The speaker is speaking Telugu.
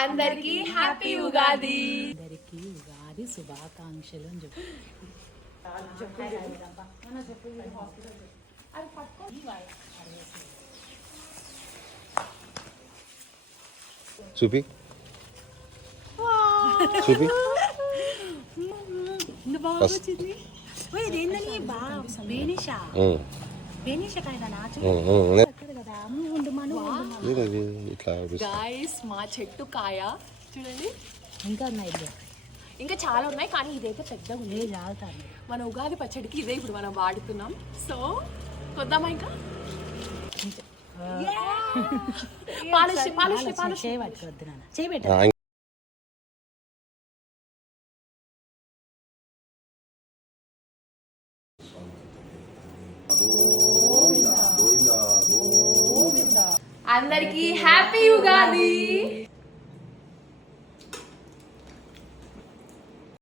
అందరికీ హ్యాపీ ఉగాది. అందరికీ ఉగాది శుభాకాంక్షలు అని చెప్పు. చూపి చూపి ఇదేందని బేనిషా బేనిషా కాయనా కదా ఉండు మను ఇట్లా గైస్ మా చెట్టు కాయ చూడండి. ఇంకా ఉన్నాయి ఇంకా చాలా ఉన్నాయి కానీ ఇదైతే పెద్దగా ఉంది. రాలుతాను మన ఉగాది పచ్చడికి ఇదే ఇప్పుడు మనం వాడుతున్నాం. సో కొద్దామా ఇంకా చేయబట్టుకోవద్దు నాన్న చేయబెట్ట అందరికీ హ్యాపీ ఉగాది.